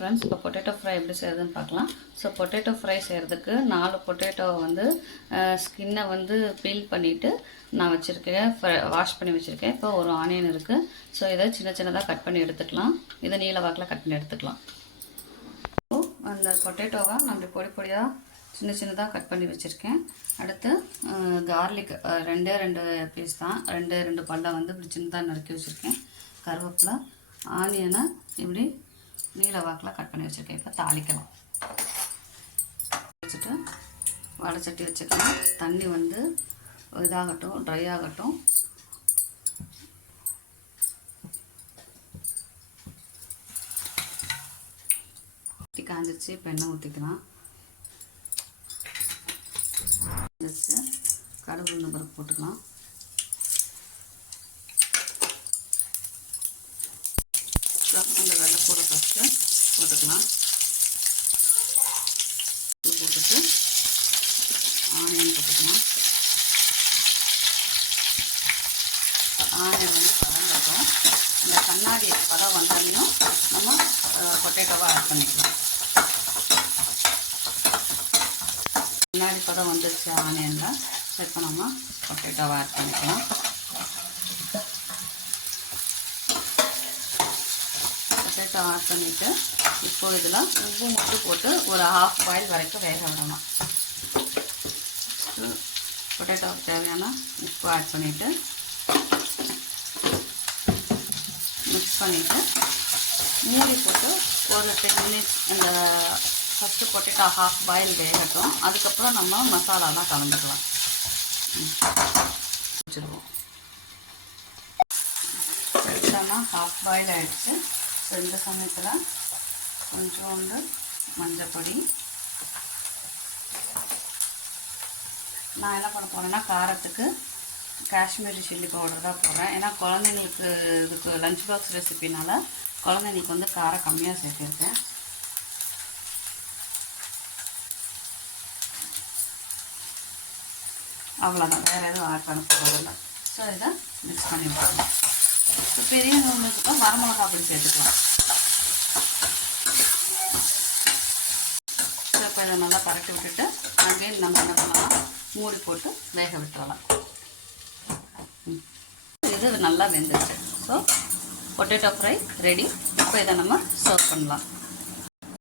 Friends, இப்போ potato fry எப்படி செய்கிறதுன்னு பார்க்கலாம். ஸோ பொட்டேட்டோ ஃப்ரை செய்கிறதுக்கு 4 பொட்டேட்டோவை வந்து ஸ்கின்னை வந்து பீல் பண்ணிவிட்டு நான் வச்சுருக்கேன், வாஷ் பண்ணி வச்சுருக்கேன். இப்போ ஒரு ஆனியன் இருக்குது. ஸோ இதை சின்ன சின்னதாக கட் பண்ணி எடுத்துக்கலாம். இதை நீல வாக்கில் கட் பண்ணி எடுத்துக்கலாம். அந்த பொட்டேட்டோவை நம்ம பொடி பொடியாக சின்ன சின்னதாக கட் பண்ணி வச்சுருக்கேன். அடுத்து கார்லிக் 2 பீஸ் தான், 2 பல்லை வந்து இப்படி சின்னதாக நறுக்கி வச்சுருக்கேன். கருவேப்பிலை, ஆனியனை இப்படி நீல வாக்கில் கட் பண்ணி வச்சுருக்கேன். இப்போ தாளிக்கலாம். வச்சுட்டு வடைச்சட்டி வச்சுக்கலாம். தண்ணி வந்து இதாகட்டும், ட்ரை ஆகட்டும். காஞ்சிச்சு. இப்போ எண்ணெய் ஊற்றிக்கலாம். கடுகு உளுந்தம் பருப்பு போட்டுக்கலாம். அந்த வெள்ளைப்பூடை ஃபஸ்ட்டு போட்டுக்கலாம். போட்டுட்டு ஆனியன் போட்டுக்கலாம். ஆனியன் வந்து வதங்கட்டும். இந்த கண்ணாடி பதம் வந்தாலையும் நம்ம பொட்டேட்டோவை ஆட் பண்ணிக்கலாம். கண்ணாடி பதம் வந்துருச்சு ஆனியனில். இப்போ நம்ம பொட்டேட்டோவை ஆட் பண்ணிக்கலாம். பொட்டேட்டோ ஆட் பண்ணிவிட்டு இப்போது இதில் உப்பு மட்டும் போட்டு ஒரு ஹாஃப் பாயில் வரைக்கும் வேக விடணும். பொட்டேட்டோவுக்கு தேவையான உப்பு ஆட் பண்ணிவிட்டு மிக்ஸ் பண்ணிவிட்டு மூடி போட்டு ஒரு 10 மினிட்ஸ் இந்த ஃபஸ்ட்டு பொட்டேட்டோ ஹாஃப் பாயில் வேகட்டும். அதுக்கப்புறம் நம்ம மசாலாலாம் கலந்துக்கலாம். வச்சுருவோம். எடுத்தோம்னா ஹாஃப் பாயில் ஆகிடுச்சு. ஸோ இந்த சமயத்தில் கொஞ்சோண்டு மஞ்சப்பொடி, நான் என்ன பண்ண போகிறேன்னா காரத்துக்கு காஷ்மீரி சில்லி பவுடர் தான் போடுறேன். ஏன்னா குழந்தைங்களுக்கு இதுக்கு லஞ்ச் பாக்ஸ் ரெசிபினால குழந்தைங்களுக்கு வந்து காரம் கம்மியாக சேர்த்துருக்கேன். அவ்வளோதான், வேறு எதுவும் ஆட் பண்ண போகிறதில்ல. ஸோ இதை மிக்ஸ் பண்ணி விட்டுருவோம். இப்போ பெரிய நூலுக்கு வரமிளகா அப்படி சேர்த்துக்கலாம். ஸோ இப்போ இதை நல்லா பரட்டி விட்டுட்டு அங்கேயும் நம்ம என்ன பண்ணலாம், மூடி போட்டு வேக விட்டுறலாம். இது நல்லா வெந்துச்சு. So potato fry ready. இப்போ இதை நம்ம சர்வ் பண்ணலாம்.